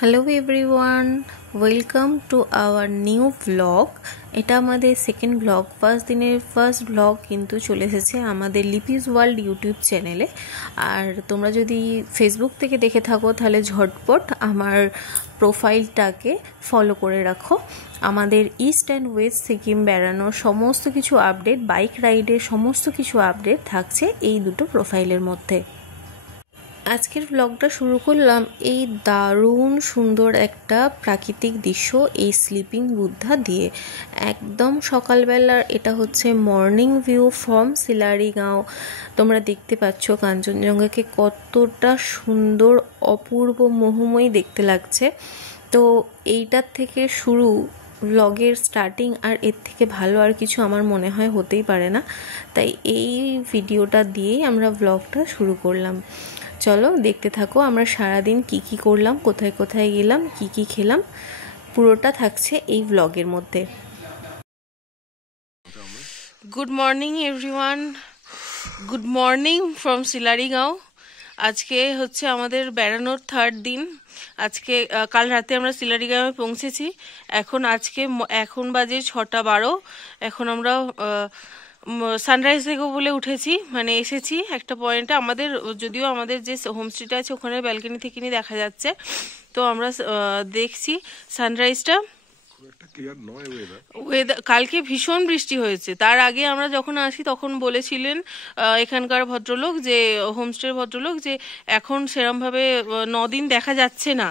Hello everyone, welcome to our new blog. এটা আমাদের second blog. First দিনের first blog কিন্তু চলে এসেছে আমাদের লিপিস ওয়ার্ল্ড ইউটিউব চ্যানেলে। আর তোমরা যদি ফেসবুক থেকে দেখে থাকো তাহলে ঝটপট আমার প্রোফাইলটাকে ফলো করে রাখো। আমাদের ইস্ট অ্যান্ড ওয়েস্ট সিকিম বেড়ানোর সমস্ত কিছু আপডেট, বাইক রাইডের সমস্ত কিছু আপডেট থাকছে এই দুটো প্রোফাইলের মধ্যে। আজকের ব্লগটা শুরু করলাম এই দারুণ সুন্দর একটা প্রাকৃতিক দৃশ্য, এই স্লিপিং বুদ্ধা দিয়ে। একদম সকালবেলার এটা হচ্ছে মর্নিং ভিউ ফ্রম সিলারিগাঁও। তোমরা দেখতে পাচ্ছ কাঞ্চনজঙ্ঘাকে কতটা সুন্দর, অপূর্ব, মোহময়ী দেখতে লাগছে। তো এইটার থেকে শুরু ব্লগের স্টার্টিং, আর এর থেকে ভালো আর কিছু আমার মনে হয় হতেই পারে না। তাই এই ভিডিওটা দিয়েই আমরা ব্লগটা শুরু করলাম। চলো দেখতে থাকো আমরা সারাদিন কি কি করলাম, কোথায় কোথায় গেলাম, কি কি খেলাম, পুরোটা থাকছে এই ব্লগের মধ্যে। Good morning everyone, good morning from Sillerygaon. আজকে হচ্ছে আমাদের বেড়ানোর থার্ড দিন। আজকে কাল রাতে আমরা সিলারিগাঁওয়ে পৌঁছেছি। এখন বাজে 6:12। এখন আমরা সানরাইজ দেখবো বলে উঠেছি, মানে এসেছি একটা পয়েন্টে। যদিও আমাদের যে হোমস্টেটা আছে ওখানে ব্যালকনি থেকে দেখা যাচ্ছে। তো আমরা দেখছি সানরাইজটা। কালকে ভীষণ বৃষ্টি হয়েছে। তার আগে আমরা যখন আসি তখন বলেছিলেন এখানকার ভদ্রলোক, যে হোমস্টের ভদ্রলোক, যে এখন সেরম ভাবে 9 দিন দেখা যাচ্ছে না,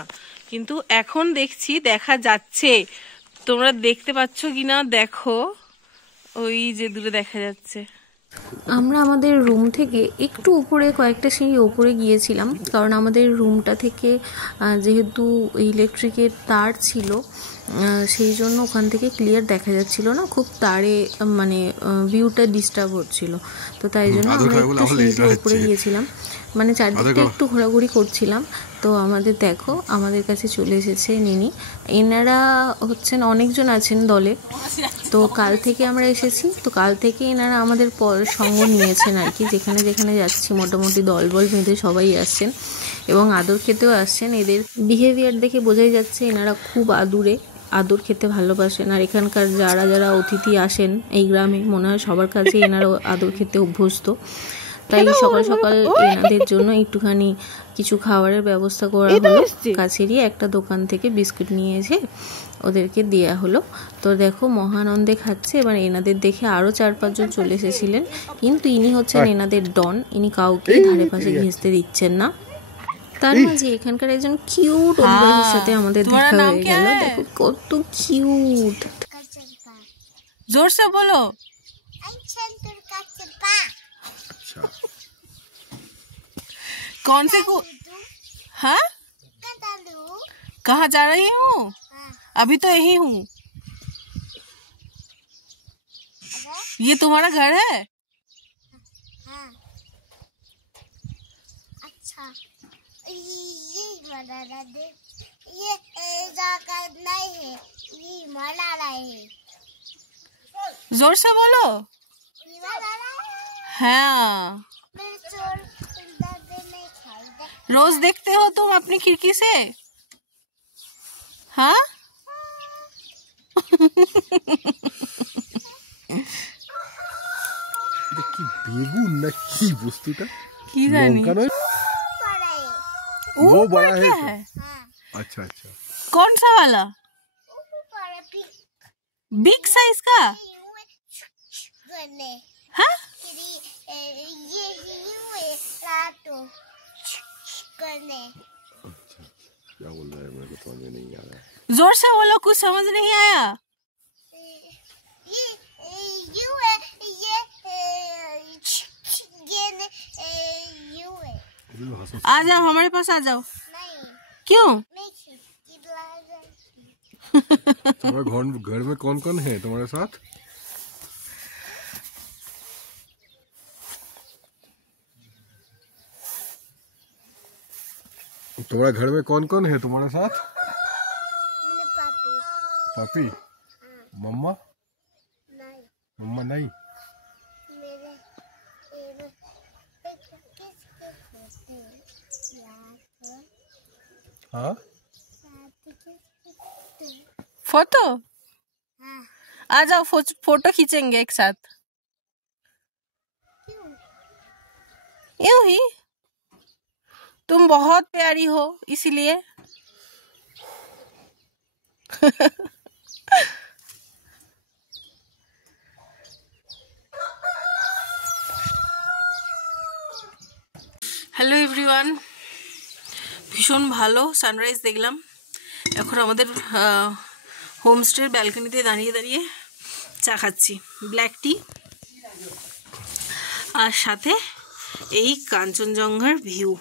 কিন্তু এখন দেখছি দেখা যাচ্ছে। তোমরা দেখতে পাচ্ছ কিনা দেখো, ওই যে দূরে দেখা যাচ্ছে। আমরা আমাদের রুম থেকে একটু উপরে, কয়েকটা সিঁড়ি উপরে গিয়েছিলাম, কারণ আমাদের রুমটা থেকে যেহেতু ইলেকট্রিকের তার ছিল, সেই জন্য ওখান থেকে ক্লিয়ার দেখা যাচ্ছিল না, খুব তারে মানে ভিউটা ডিস্টার্ব হচ্ছিল। তো তাই জন্য আমরা একটু সিঁড়িটা উপরে গিয়েছিলাম, মানে চারদিকটা একটু ঘোরাঘুরি করছিলাম। তো আমাদের দেখো, আমাদের কাছে চলে এসেছে নিনি। এনারা হচ্ছেন অনেকজন আছেন দলে। তো কাল থেকে আমরা এসেছি, তো কাল থেকে এনারা আমাদের সঙ্গ নিয়েছেন আর কি। যেখানে যেখানে যাচ্ছি মোটামুটি দলবল বেঁধে সবাই আসছেন এবং আদর খেতেও আসছেন। এদের বিহেভিয়ার দেখে বোঝাই যাচ্ছে এনারা খুব আদর খেতে ভালোবাসেন। আর এখানকার যারা যারা অতিথি আসেন এই গ্রামে, মনে হয় সবার কাছে এনারা আদর খেতে অভ্যস্ত। তাই সকাল সকাল এনাদের জন্য একটুখানি কিছু খাবারের ব্যবস্থা করা হলো। কাছেরই একটা দোকান থেকে বিস্কুট নিয়ে এসে ওদেরকে দেওয়া হলো। তো দেখো মহানন্দে খাচ্ছে। এবার এনাদের দেখে আরও 4-5 জন চলে এসেছিলেন, কিন্তু ইনি হচ্ছেন এনাদের ডন। ইনি কাউকে ধারে পাশে ঘেঁচতে দিচ্ছেন না। তার মাঝে এখানকার একজন কিউট অধিবাসীর সাথে আমাদের দেখা হয়ে গেল। দেখো কত কিউট। जोर से बोलो। कौन से को? हाँ, कहाँ जा रही हूँ? अभी तो यही हूँ। ये तुम्हारा घर है? अच्छा, ये जगह नहीं है, ये हिमालय है। जोर से बोलो। हाँ, रोज देखते हो तुम अपनी खिड़की से? हाँ। কি বেগুন না কি বস্তুটা কি জানি वो बड़ा है। अच्छा अच्छा, कौन सा वाला? बिग साइज का? हाँ? क्या बोल रहा है, मेरे को समझ में नहीं आ रहा। जोर से बोलो, कुछ समझ नहीं आया। आ जाओ हमारे पास, आ जाओ। क्यों? तुम्हारे घर में कौन कौन है तुम्हारे साथ? तुम्हारे घर में कौन कौन है तुम्हारे साथ? पापी, मम्मा मम्मा नहीं। हाँ, फोटो हाँ आ जाओ, फोटो खींचेंगे एक साथ। यूं ही, तुम बहुत प्यारी हो इसीलिए। হ্যালো এভরিওয়ান, ভীষণ ভালো সানরাইজ দেখলাম। এখন আমাদের হোমস্টের ব্যালকনিতে দাঁড়িয়ে দাঁড়িয়ে চা খাচ্ছি, ব্ল্যাক টি, আর সাথে এই কাঞ্চনজঙ্ঘার ভিউ।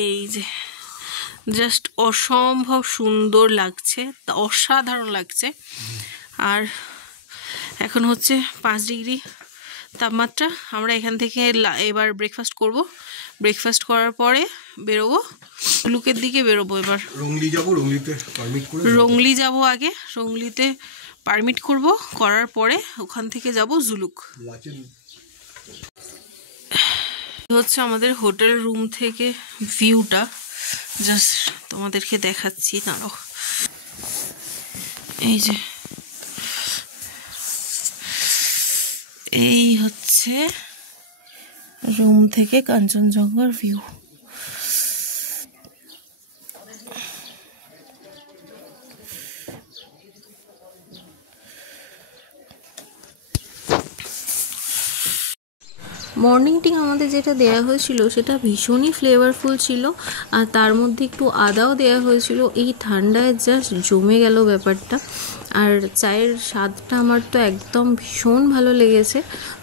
এই যে জাস্ট অসম্ভব সুন্দর লাগছে, অসাধারণ লাগছে। আর এখন হচ্ছে 5 ডিগ্রি তাপমাত্রা। আমরা এখান থেকে এবার ব্রেকফাস্ট করব। ব্রেকফাস্ট করার পরে বেরোবো, লুকের দিকে বেরোবো। এবার রংলি যাব, রংলিতে পারমিট করে রংলি যাব আগে, রংলিতে পারমিট করব, করার পরে ওখান থেকে যাব জুলুক। হচ্ছে আমাদের হোটেল রুম থেকে ভিউটা, জাস্ট তোমাদেরকে দেখাচ্ছি। দাঁড়াও, এই যে এই হচ্ছে রুম থেকে কাঞ্চনজঙ্ঘার ভিউ। মর্নিং টি আমাদের যেটা দেয়া হয়েছিল সেটা ভীষণই ফ্লেভারফুল ছিল, আর তার মধ্যে একটু আদাও দেয়া হয়েছিল। এই ঠান্ডায় জাস্ট জমে গেল ব্যাপারটা। আর চায়ের স্বাদটা আমার তো একদম ভীষণ ভালো লেগেছে।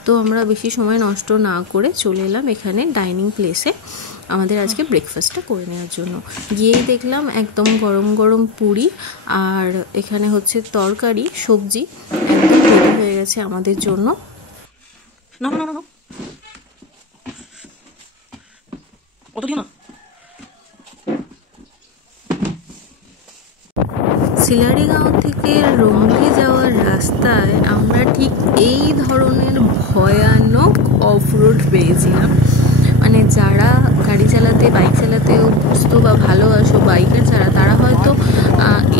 তো আমরা বেশি সময় নষ্ট না করে চলে এলাম এখানে ডাইনিং প্লেসে আমাদের আজকে ব্রেকফাস্টটা করে নেওয়ার জন্য। গিয়েই দেখলাম একদম গরম গরম পুরি, আর এখানে হচ্ছে তরকারি, সবজি একদম রেডি হয়ে গেছে আমাদের জন্য। না না না, সিলারিগাঁও থেকে রংলি যাওয়ার রাস্তায় আমরা ঠিক এই ধরনের ভয়ানক অফরোড পেয়েছিলাম। মানে যারা গাড়ি চালাতে, বাইক চালাতে অভ্যস্ত বা ভালোবাসো বাইকার যারা, তারা হয়তো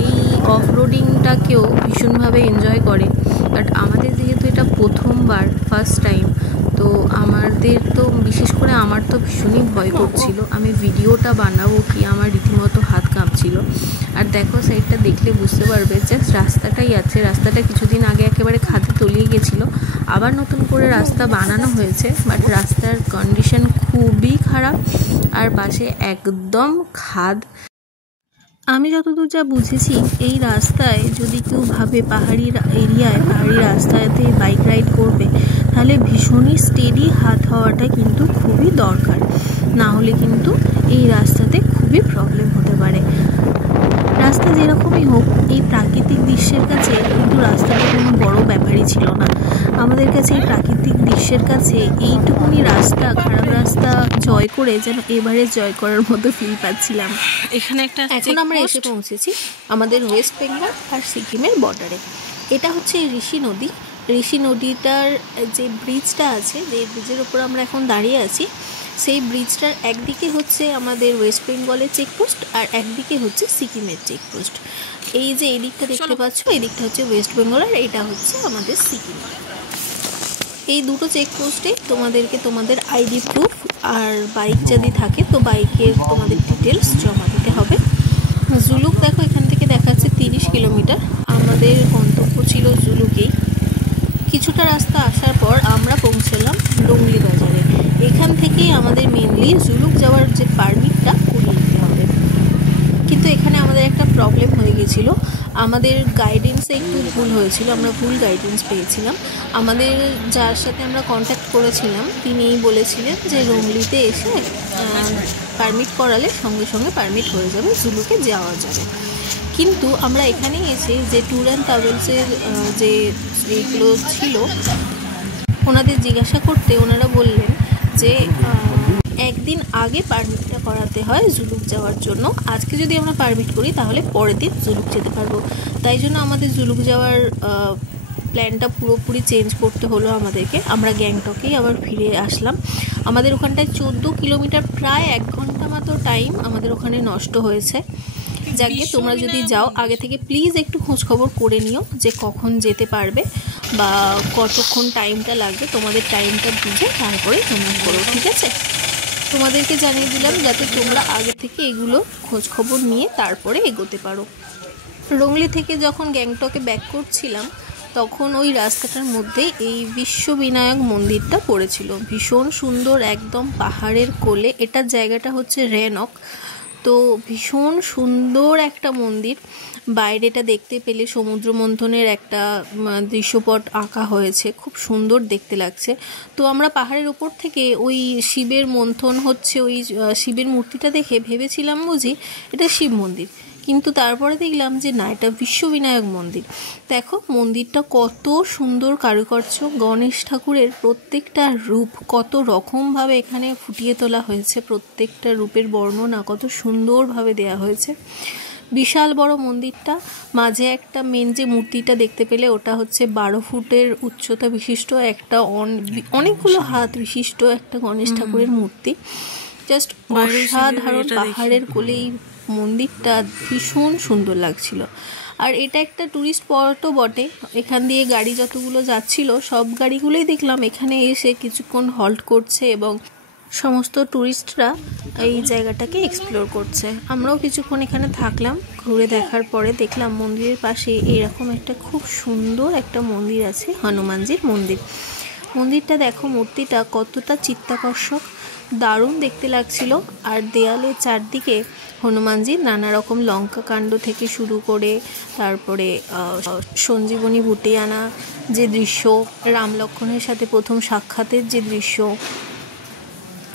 এই অফরোডিংটাকেও ভীষণভাবে এনজয় করে। বাট আমাদের যেহেতু এটা প্রথমবার, ফার্স্ট টাইম, তো আমাদের তো বিশেষ করে আমার তো ভীষণই ভয় করছিল। আমি ভিডিওটা বানাবো কি, আমার রীতিমতো হাত কাঁপছিল। আর দেখো সাইডটা দেখলে বুঝতে পারবে, জাস্ট রাস্তাটাই আছে। রাস্তাটা কিছুদিন আগে একেবারে খাদে তলিয়ে গেছিলো, আবার নতুন করে রাস্তা বানানো হয়েছে। বাট রাস্তার কন্ডিশন খুবই খারাপ, আর পাশে একদম খাদ। আমি যতদূর যা বুঝেছি, এই রাস্তায় যদি কেউ ভাবে পাহাড়ি এরিয়ায়, পাহাড়ি রাস্তাতে বাইক রাইড করবে, তাহলে ভীষণই স্টেডি হাত হওয়াটা কিন্তু খুবই দরকার। না হলে কিন্তু এই রাস্তাতে খুবই প্রবলেম হতে পারে। রাস্তা যেরকমই হোক, এই প্রাকৃতিক দৃশ্যের কাছে কিন্তু রাস্তাটা কোনো বড় ব্যাপারই ছিল না। আমাদের কাছে এই প্রাকৃতিক দৃশ্যের কাছে এইটুকুনি রাস্তা, খারাপ রাস্তা জয় করে যেন এবারে জয় করার মতো ফিল পাচ্ছিলাম। এখানে এখন আমরা এসে পৌঁছেছি আমাদের ওয়েস্ট বেঙ্গল আর সিকিমের বর্ডারে। এটা হচ্ছে ঋষি নদী। ঋষি নদীটার যে ব্রিজটা আছে, যে ব্রিজের ওপর আমরা এখন দাঁড়িয়ে আছি, সেই ব্রিজটার একদিকে হচ্ছে আমাদের ওয়েস্ট বেঙ্গলের চেকপোস্ট, আর একদিকে হচ্ছে সিকিমের চেকপোস্ট। এই যে এই দিকটা দেখতে পাচ্ছ, এই দিকটা হচ্ছে ওয়েস্ট বেঙ্গল, আর এটা হচ্ছে আমাদের সিকিম। এই দুটো চেকপোস্টে তোমাদেরকে তোমাদের আইডি প্রুফ আর বাইক যদি থাকে তো বাইকের তোমাদের ডিটেলস জমা দিতে হবে। জুলুক দেখো, এখান থেকে দেখাচ্ছে 30 কিলোমিটার। আমাদের গন্তব্য ছিল জুলুকেই। কিছুটা রাস্তা আসার পর আমরা পৌঁছলাম রংলি বাজারে। এখান থেকেই আমাদের মেনলি জুলুক যাওয়ার যে পারমিটটা করিয়ে নিতে হবে। কিন্তু এখানে আমাদের একটা প্রবলেম হয়ে গেছিলো, আমাদের গাইডেন্সে একটু ভুল হয়েছিল, আমরা ভুল গাইডেন্স পেয়েছিলাম। আমাদের যার সাথে আমরা কন্ট্যাক্ট করেছিলাম তিনিই বলেছিলেন যে রংলিতে এসে পারমিট করালে সঙ্গে সঙ্গে পারমিট হয়ে যাবে, জুলুকে যাওয়া যাবে। কিন্তু আমরা এখানে এসে যে ট্যুর অ্যান্ড ট্রাভেলসের যে এইগুলো ছিল, ওনাদের জিজ্ঞাসা করতে ওনারা বললেন যে একদিন আগে পারমিটটা করাতে হয় জুলুক যাওয়ার জন্য। আজকে যদি আমরা পারমিট করি তাহলে পরের দিন জুলুক যেতে পারবো। তাই জন্য আমাদের জুলুক যাওয়ার প্ল্যানটা পুরোপুরি চেঞ্জ করতে হলো আমাদেরকে। আমরা গ্যাংটকেই আবার ফিরে আসলাম। আমাদের ওখানটায় 14 কিলোমিটার, প্রায় 1 ঘন্টা মতো টাইম আমাদের ওখানে নষ্ট হয়েছে। যাকে তোমরা যদি যাও আগে থেকে প্লিজ একটু খোঁজখবর করে নিও যে কখন যেতে পারবে বা কতক্ষণ টাইমটা লাগবে, তোমাদের টাইমটা বুঝে তারপরে তোমরা করো, ঠিক আছে? তোমাদেরকে জানিয়ে দিলাম যাতে তোমরা আগে থেকে এগুলো খোঁজখবর নিয়ে তারপরে এগোতে পারো। রংলি থেকে যখন গ্যাংটকে ব্যাক করছিলাম তখন ওই রাস্তাটার মধ্যে এই বিশ্ববিনায়ক মন্দিরটা পড়েছিল, ভীষণ সুন্দর, একদম পাহাড়ের কোলে। এটার জায়গাটা হচ্ছে রেনক, তো ভীষণ সুন্দর একটা মন্দির। বাইরেটা দেখতে পেলে সমুদ্র মন্থনের একটা দৃশ্যপট আঁকা হয়েছে, খুব সুন্দর দেখতে লাগছে। তো আমরা পাহাড়ের উপর থেকে ওই শিবের মন্থন হচ্ছে, ওই শিবের মূর্তিটা দেখে ভেবেছিলাম বুঝি এটা শিব মন্দির, কিন্তু তারপরে দেখলাম যে না, এটা বিশ্ববিনায়ক মন্দির। দেখো মন্দিরটা কত সুন্দর কারুকার্য, গণেশ ঠাকুরের প্রত্যেকটা রূপ কত রকমভাবে এখানে ফুটিয়ে তোলা হয়েছে, প্রত্যেকটা রূপের বর্ণনা কত সুন্দরভাবে দেয়া হয়েছে। বিশাল বড় মন্দিরটা, মাঝে একটা মেন যে মূর্তিটা দেখতে পেলে ওটা হচ্ছে 12 ফুটের উচ্চতা বিশিষ্ট একটা অনেকগুলো হাত বিশিষ্ট একটা গণেশ ঠাকুরের মূর্তি, জাস্ট অসাধারণ। পাহাড়ের কোলে এই মন্দিরটা ভীষণ সুন্দর লাগছিল। আর এটা একটা ট্যুরিস্ট স্পটও বটে, এখান দিয়ে গাড়ি যতগুলো যাচ্ছিল সব গাড়িগুলোই দেখলাম এখানে এসে কিছুক্ষণ হল্ট করছে এবং সমস্ত ট্যুরিস্টরা এই জায়গাটাকে এক্সপ্লোর করছে। আমরাও কিছুক্ষণ এখানে থাকলাম, ঘুরে দেখার পরে দেখলাম মন্দিরের পাশে এরকম একটা খুব সুন্দর একটা মন্দির আছে, হনুমানজির মন্দির। মন্দিরটা দেখো, মূর্তিটা কতটা চিত্তাকর্ষক, দারুণ দেখতে লাগছিল। আর দেয়ালের চারদিকে হনুমানজির নানা রকম লঙ্কা কাণ্ড থেকে শুরু করে তারপরে সঞ্জীবনী বুটে আনা যে দৃশ্য, রাম লক্ষ্মণের সাথে প্রথম সাক্ষাতের যে দৃশ্য,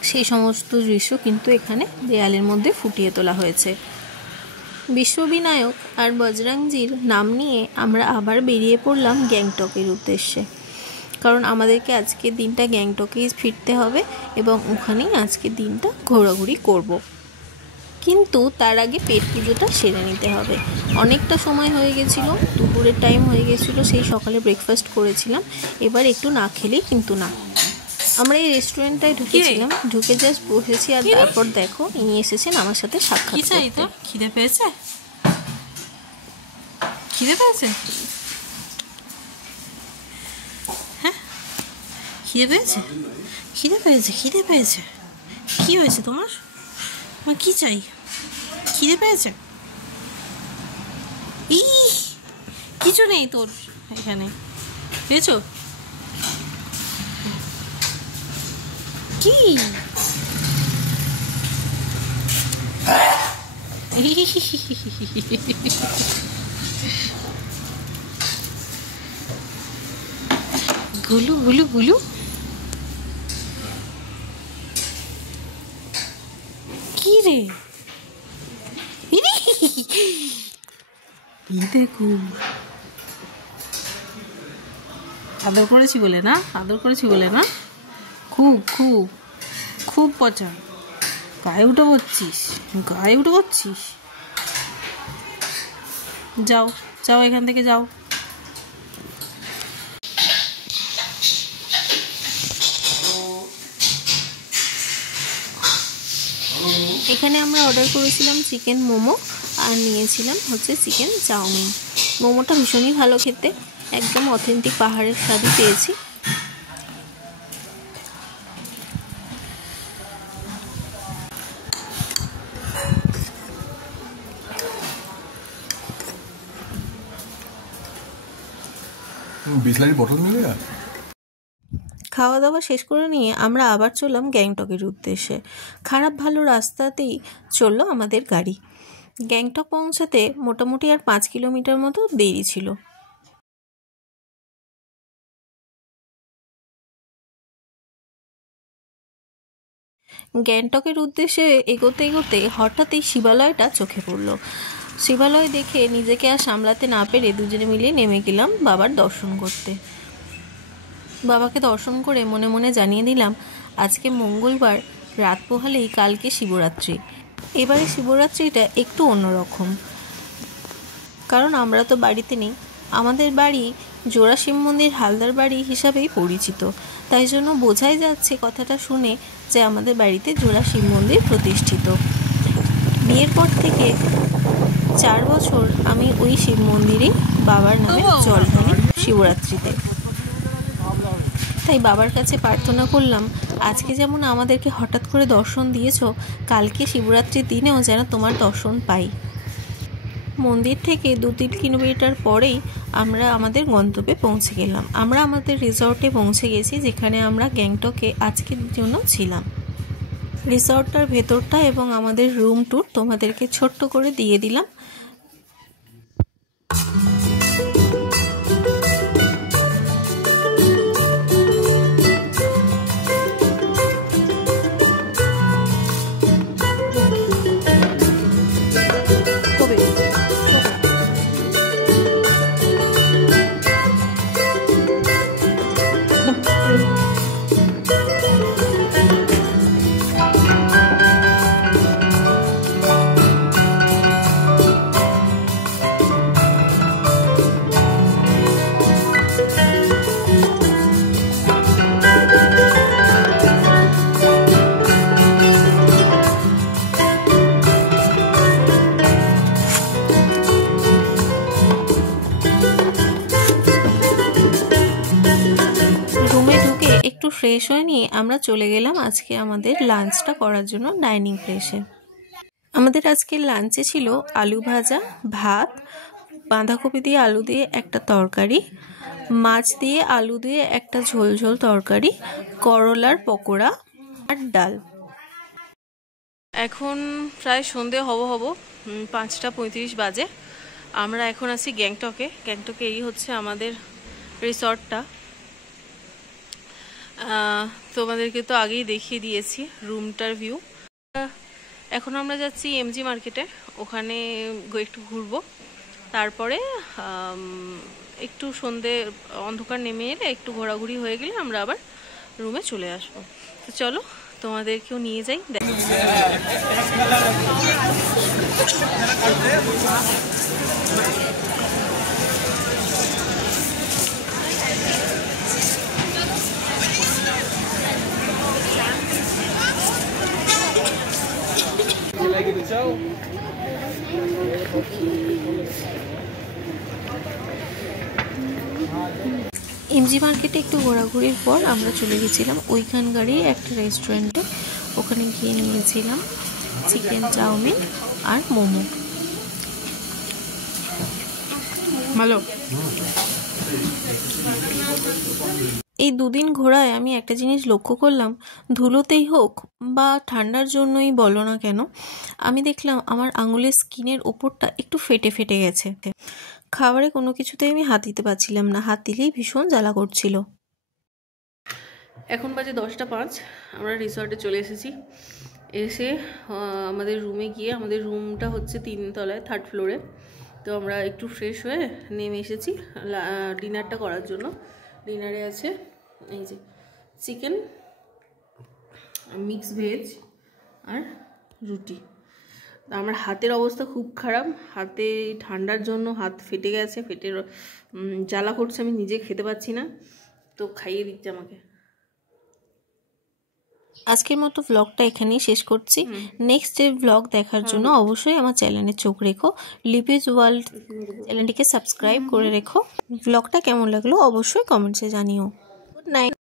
সেই সমস্ত দৃশ্য কিন্তু এখানে দেয়ালের মধ্যে ফুটিয়ে তোলা হয়েছে। বিশ্ববিনায়ক আর বজরংজির নাম নিয়ে আমরা আবার বেরিয়ে পড়লাম গ্যাংটকের উদ্দেশ্যে, কারণ আমাদেরকে আজকের দিনটা গ্যাংটকেই ফিরতে হবে এবং ওখানেই আজকের দিনটা ঘোরাঘুরি করব। কিন্তু তার আগে পেট পুজোটা সেরে নিতে হবে। অনেকটা সময় হয়ে গেছিলো, দুপুরের টাইম হয়ে গেছিলো, সেই সকালে ব্রেকফাস্ট করেছিলাম, এবার একটু না খেলেই কিন্তু না। আমরা এই রেস্টুরেন্টটায় ঢুকেছিলাম, ঢুকে জাস্ট বসেছি আর তারপর দেখো ইনি এসেছেন আমার সাথে সাক্ষাৎ করতে। খিদে পেয়েছে? খিদে পেয়েছে? হ্যাঁ খিদে পেয়েছে, খিদে পেয়েছে, খিদে পেয়েছে। কি হয়েছে তোমার? আমার কি চাই? খিদে পেয়েছে? কিছু নেই তোর এখানে, পেয়েছো? কি গুলু গুলু গুলু, কি রে? দেখো আদর করেছি বলে না, আদর করেছি বলে না, খুব খুব খুব পচা। গায়ে উঠে পড়ছিস, গায়ে উঠে পড়ছিস। যাও যাও, এখান থেকে যাও। এখানে আমরা অর্ডার করেছিলাম চিকেন মোমো আর নিয়েছিলাম হচ্ছে চিকেন চাউমিন। মোমোটা ভীষণই ভালো খেতে, একদম অথেন্টিক পাহাড়ের স্বাদই পেয়েছি। बिसलरी बोतल मिलेगा? খাওয়া দাওয়া শেষ করে নিয়ে আমরা আবার চললাম গ্যাংটকের উদ্দেশ্যে। খারাপ ভালো রাস্তাতেই চললো আমাদের গাড়ি। গ্যাংটক পৌঁছাতে মোটামুটি আর 5 কিলোমিটার মতো দেরি ছিল। গ্যাংটকের উদ্দেশ্যে এগোতে এগোতে হঠাৎ এই শিবালয়টা চোখে পড়লো। শিবালয় দেখে নিজেকে আর সামলাতে না পেরে দুজনে মিলে নেমে গেলাম বাবার দর্শন করতে। বাবাকে দর্শন করে মনে মনে জানিয়ে দিলাম আজকে মঙ্গলবার, রাত পোহালেই কালকে শিবরাত্রি। এবারে শিবরাত্রিটা একটু অন্যরকম, কারণ আমরা তো বাড়িতে নেই। আমাদের বাড়ি জোড়া শিব মন্দির হালদার বাড়ি হিসাবেই পরিচিত, তাই জন্য বোঝাই যাচ্ছে কথাটা শুনে যে আমাদের বাড়িতে জোড়া শিব মন্দির প্রতিষ্ঠিত। বিয়ের পর থেকে 4 বছর আমি ওই শিব মন্দিরে বাবার নামে জল ঢালি শিবরাত্রিতে। তাই বাবার কাছে প্রার্থনা করলাম, আজকে যেমন আমাদেরকে হঠাৎ করে দর্শন দিয়েছো, কালকে শিবরাত্রির দিনেও যেন তোমার দর্শন পাই। মন্দির থেকে 2-3 কিলোমিটার পরেই আমরা আমাদের গন্তব্যে পৌঁছে গেলাম। আমরা আমাদের রিসর্টে পৌঁছে গেছি, যেখানে আমরা গ্যাংটকে আজকের জন্য ছিলাম। রিসর্টটার ভেতরটা এবং আমাদের রুম ট্যুর তোমাদেরকে ছোট্ট করে দিয়ে দিলাম। একটু ফ্রেশ হয়ে নিয়ে আমরা চলে গেলাম আজকে আমাদের লাঞ্চটা করার জন্য ডাইনিং প্লেসে। আমাদের আজকের লাঞ্চে ছিল আলু ভাজা, ভাত, বাঁধাকপি দিয়ে আলু দিয়ে একটা তরকারি, মাছ দিয়ে আলু দিয়ে একটা ঝোল ঝোল তরকারি, করলার পকোড়া আর ডাল। এখন প্রায় সন্ধে হব 5:35 বাজে। আমরা এখন আছি গ্যাংটকে। গ্যাংটকে এই হচ্ছে আমাদের রিসর্টটা। তোমাদেরকে তো আগেই দেখিয়ে দিয়েছি রুমটার ভিউ। এখন আমরা যাচ্ছি এমজি মার্কেটে, ওখানে একটু ঘুরবো। তারপরে একটু সন্ধে অন্ধকার নেমে এলে একটু ঘোরাঘুরি হয়ে গেলে আমরা আবার রুমে চলে আসবো। তো চলো তোমাদেরকেও নিয়ে যাই। এমজি মার্কেটে একটু ঘোরাঘুরির পর আমরা চলে গেছিলাম ওইখানকারই একটা রেস্টুরেন্টে। ওখানে গিয়ে নিয়েছিলাম চিকেন চাউমিন আর মোমো। ভালো। এই 2 দিন ঘোরায় আমি একটা জিনিস লক্ষ্য করলাম, ধুলোতেই হোক বা ঠান্ডার জন্যই বলো না কেন, আমি দেখলাম আমার আঙুলের স্কিনের ওপরটা একটু ফেটে ফেটে গেছে। খাবারে কোনো কিছুতেই আমি হাত দিতে পারছিলাম না, হাত দিলেই ভীষণ জ্বালা করছিল। এখন বাজে 10:05। আমরা রিসর্টে চলে এসেছি। এসে আমাদের রুমে গিয়ে, আমাদের রুমটা হচ্ছে 3 তলায়, 3rd ফ্লোরে। তো আমরা একটু ফ্রেশ হয়ে নেমে এসেছি ডিনারটা করার জন্য। ডিনারে আছে এই যে চিকেন, মিক্স ভেজ আর রুটি। আমার হাতের অবস্থা খুব খারাপ, হাতে ঠান্ডার জন্য হাত ফেটে গেছে, ফেটে জ্বালা করছে, আমি নিজে খেতে পাচ্ছি না, তো খাইয়ে দিচ্ছে আমাকে। আজকের মতো ব্লগটা এখানেই শেষ করছি। নেক্সট ডে ব্লগ দেখার জন্য অবশ্যই আমার চ্যানেলে চোখ রেখো। লিপিজ ওয়ার্ল্ড চ্যানেলটিকে সাবস্ক্রাইব করে রেখো। ব্লগটা কেমন লাগলো অবশ্যই কমেন্টসে জানিও। Good night.